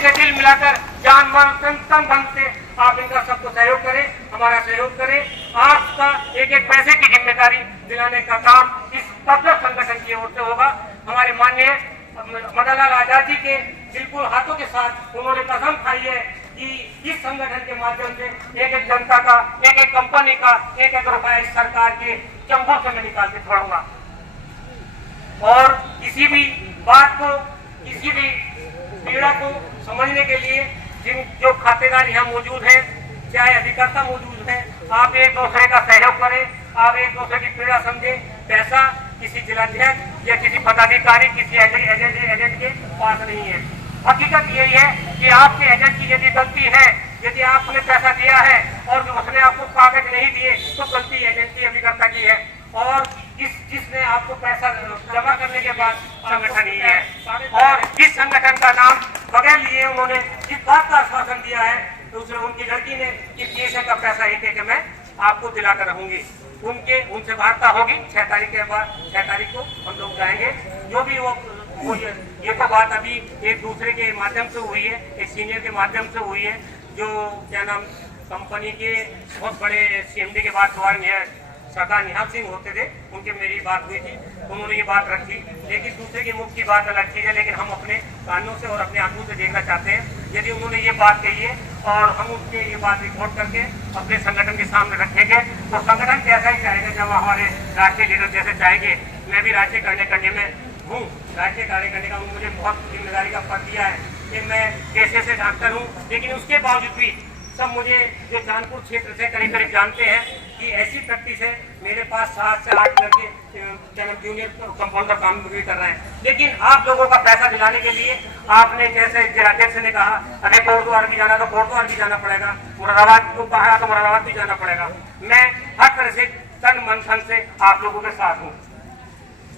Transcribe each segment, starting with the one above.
से दिल मिलाकर जान मन तन धन से आप इनका सबको सहयोग करें, हमारा सहयोग करें। आपका एक एक पैसे की जिम्मेदारी दिलाने का काम इस तबलक संगठन की ओर से होगा। हमारे माननीय मदनलाल आजाद जी के बिल्कुल हाथों के साथ उन्होंने कसम खाई है कि इस संगठन के माध्यम से एक एक जनता का, एक एक कंपनी का एक एक रुपया इस सरकार के चंबों से मैं निकाल के छोड़ूंगा। और किसी भी बात को, किसी भी पीड़ा को समझने के लिए जो खातेदार यहाँ मौजूद हैं, चाहे अधिकर्ता मौजूद हैं, आप एक दूसरे का सहयोग करें, आप एक दूसरे की पीड़ा समझें। पैसा किसी जिलाध्यक्ष या किसी पदाधिकारी, किसी एजेंट के पास नहीं है। हकीकत यही है कि आपके एजेंट की यदि गलती है, यदि आपने पैसा दिया है और उसने आपको कागज नहीं दिए, तो गलती एजेंट की, अभिकर्ता की है। और जिसने आपको पैसा जमा करने के बाद संगठन ही है। और जिस संगठन का नाम बगैर लिए उन्होंने जिस बात का आश्वासन दिया है, दूसरे उनकी लड़की ने कि PSA का पैसा एक मैं आपको दिलाकर रहूंगी। उनसे वार्ता होगी 6 तारीख के बाद, 6 तारीख को हम लोग जाएंगे। जो भी वो ये तो बात अभी एक दूसरे के माध्यम से हुई है, एक सीनियर के माध्यम से हुई है, जो क्या नाम कंपनी के बहुत बड़े CMD के बाद सरदार निहाल सिंह होते थे, उनके मेरी बात हुई थी, उन्होंने ये बात रखी। लेकिन दूसरे के मुख की बात अलग चीज है, लेकिन हम अपने कानों से और अपने आंखों से देखना चाहते हैं। यदि उन्होंने ये बात कही है और हम उनके ये बात रिकॉर्ड करके अपने संगठन के सामने रखेंगे, तो संगठन कैसा ही चाहेगा जब हमारे राष्ट्रीय लीडर जैसे चाहेंगे। मैं भी राष्ट्रीय करने में हूँ, राष्ट्रीय कार्य करने का मुझे बहुत जिम्मेदारी का पद दिया है कि मैं पेशे से डॉक्टर हूँ, लेकिन उसके बावजूद भी सब मुझे जो कानपुर क्षेत्र से करीब करीब जानते हैं कि ऐसी प्रैक्टिस है। मेरे पास 7 से 8 लड़के जूनियर कंपाउंडर काम भी कर रहे हैं। लेकिन आप लोगों का पैसा दिलाने के लिए आपने, जैसे जिलाध्यक्ष ने कहा, अगर कोटद्वार भी जाना तो कोटद्वार भी जाना पड़ेगा, मुरादाबाद को कहा तो मुरादाबाद भी जाना पड़ेगा। मैं हर तरह से तन मन धन से आप लोगों के साथ हूँ,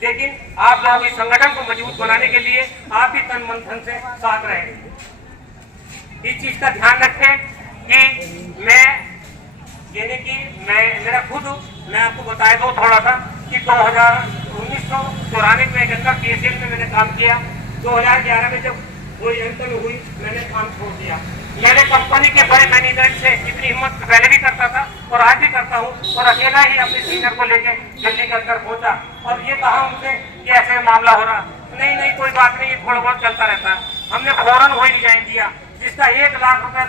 लेकिन आप लोगों के संगठन को मजबूत बनाने के लिए आप भी तन मन धन से साथ रहेंगे। इस चीज का ध्यान रखें कि मेरा खुद, मैं आपको बताया दो थोड़ा सा कि 1994 में जनता PSL में मैंने काम किया। 2011 में जब कोई अंतर हुई, मैंने काम छोड़ दिया। मैंने कंपनी के बड़े मैनेजमेंट से इतनी हिम्मत पहले भी करता था और आज भी करता हूँ, और अकेला ही अपने सीनियर को लेके दिल्ली के अंदर पहुंचा और ये कहा उनसे कि ऐसे मामला हो रहा, नहीं कोई बात नहीं, थोड़ा बहुत चलता रहता है। हमने फौरन वही रिजाइन दिया, जिसका 1 लाख रुपए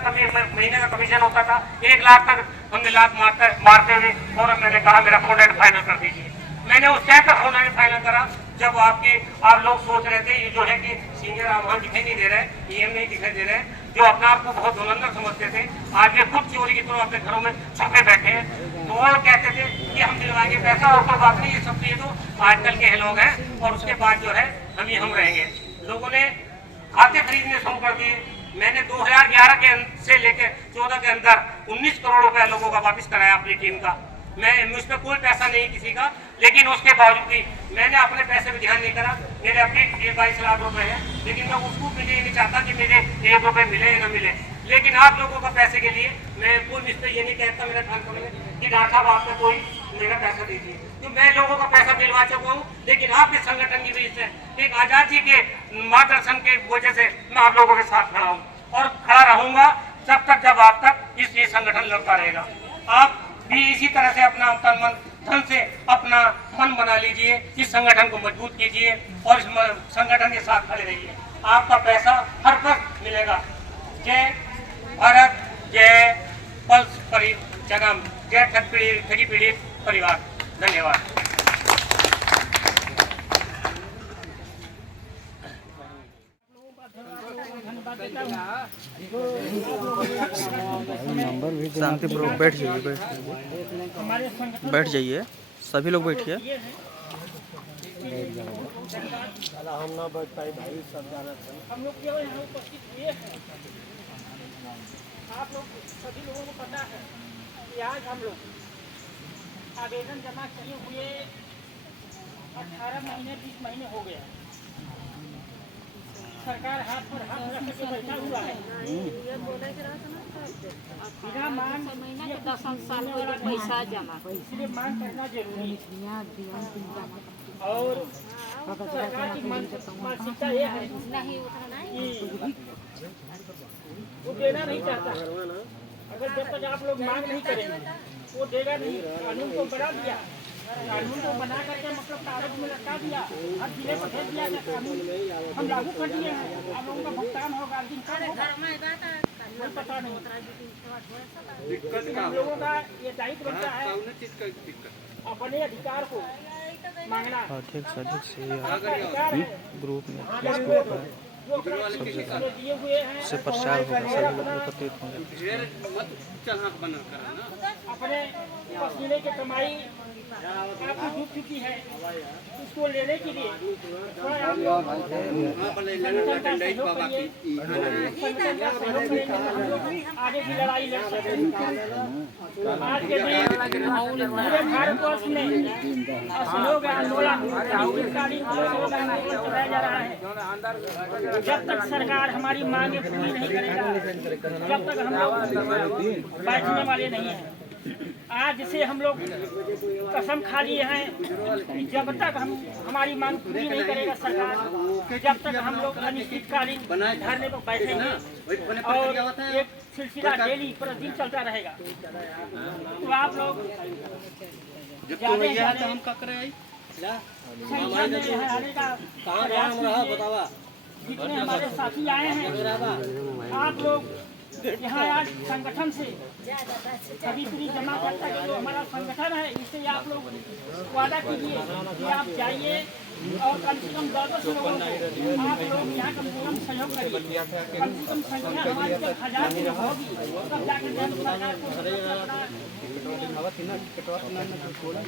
महीने का कमीशन होता था। 1 लाख तक हमने लाख मारते हुए और मैंने कहा मेरा कॉन्ट्रैक्ट फाइनल कर दीजिए। मैंने उस टाइम तक कॉन्ट्रैक्ट फाइनल करा जब आप लोग सोच रहे थे ये जो है कि सीनियर वहाँ दिखाई नहीं दे रहे, EM नहीं दिखाई दे रहे, जो अपने आप को बहुत धुरंधर समझते थे, आज ये खुद चोरी की तरह अपने घरों में छुपे बैठे हैं। तो वो कहते थे कि हम दिलवाएंगे पैसा, और कोई बात नहीं, ये सब ये तो आजकल के लोग हैं और उसके बाद जो है हम रहेंगे। लोगों ने खाते खरीदने शुरू कर दिए। मैंने 2011 के से लेकर 14 के अंदर 19 करोड़ रुपया लोगों का वापस कराया अपनी टीम का। मुझ पर कोई पैसा नहीं किसी का, लेकिन उसके बावजूद भी मैंने अपने पैसे पर ध्यान नहीं करा। मेरे अपने 22 लाख रुपए है, लेकिन मैं उसको मुझे नहीं चाहता कि मुझे 1 रुपए मिले या न मिले। लेकिन आप लोगों का पैसे के लिए मैं कोई मिस्टर ये नहीं कहता मेरे खानपुर में कि डॉक्टर साहब आपको कोई मेरा पैसा दीजिए, तो मैं लोगों का पैसा दिलवा चुका हूँ। लेकिन आपके संगठन की वजह से, एक आजाद जी के मार्गदर्शन के वजह से मैं आप लोगों के साथ खड़ा हूँ और खड़ा रहूंगा जब तक जब आप तक ये संगठन लड़ता रहेगा। आप भी इसी तरह से अपना तन मन धन से अपना मन बना लीजिए, इस संगठन को मजबूत कीजिए और इस संगठन के साथ खड़े रहिए। आपका पैसा हर वक्त मिलेगा। जय भारत, जय पल्स जन्म, जय ठगी पीड़ित परिवार। धन्यवाद। शांतिपूर्वक बैठ जाइए, बैठ जाइए, सभी लोग बैठिए। हम ना बैठ पाए भाई, सब जाना था। हम लोग केवल यहाँ उपस्थित हुए हैं। आप लोग सभी लोगों को पता है कि आज हम लोग आवेदन जमा किए हुए 18 महीने 20 महीने हो गया। सरकार हाथ पर हाथ रख के बैठा हुआ है। बिना मांग महीना 10 साल पहले पैसा जमा, इसलिए मांग करना जरूरी है। और सरकार की मानसिकता ये है नहीं उठाना कि वो देना नहीं चाहता। अगर जब तक आप लोग मांग नहीं करेंगे वो देगा नहीं। कानून को बढ़ा दिया, कानून को बना करके मतलब कागज में लटका दिया, हर जिले को भेज दिया। कानून हम लागू कर दिए हैं, आप लोगों का भुगतान होगा, लेकिन कब होगा कोई पता नहीं। हम लोगों का ये दायित्व बनता है अपने अधिकार को मांगना। अधिक से अधिक से अधिकार है ग्रुप में जो फेसबुक पर सब जगह दिए हुए हैं, से प्रचार होगा, सभी लोग एकत्रित होंगे। अपने पसीने की कमाई आपकी डूब चुकी है, उसको लेने के लिए थोड़ा आप लोग संगठन का सहयोग करिए, संगठन का सहयोग करेंगे तो हम लोग आगे की लड़ाई लड़ सकेंगे। आज के दिन पूरे भारतवर्ष में असहयोग आंदोलन चलाया जा रहा है। जब तक सरकार हमारी मांगे पूरी नहीं करेगा जब तक हम लोग बैठने वाले नहीं हैं। आज से हम लोग कसम खा लिए हैं कि जब तक हमारी मांग पूरी नहीं करेगा सरकार, जब तक हम लोग अनिश्चितकालीन धरने पर बैठेंगे और एक सिलसिला डेली प्रतिदिन चलता रहेगा। तो आप लोग संख्या में आने का प्रयास कीजिए। जितने हमारे साथी आए हैं आप लोग यहाँ आज संगठन से सभी पूरी जमा करता है जो हमारा संगठन है, इससे आप लोग वादा कीजिए कि आप जाइए और कम से कम 10 लोगों को आप लोग यहाँ कम से कम सहयोग करिए। कम से कम संख्या हमारी जब 1000 की होगी तब जाकर जन सरकार को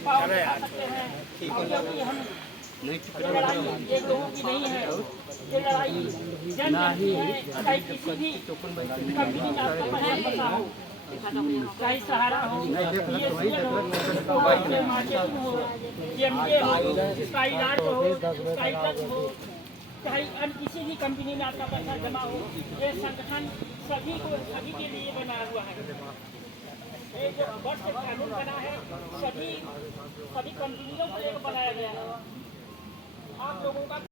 पावर दिखा सकते हैं। क्योंकि हम लड़ाई एक लोगों की नहीं है, ये लड़ाई जन की है। चाहे किसी भी कंपनी में आपका पैसा हो, चाहे सहारा हो, PSCL हो, मार्केटिंग हो, MJ हो, स्काईलार्क हो, स्काईटच हो, चाहे अन्य किसी भी कंपनी में आपका पैसा जमा हो, ये संगठन सभी के लिए बना हुआ है। ये जो वर्ष कानून बना है सभी कंपनियों को लेकर बनाया गया है। आप लोगों का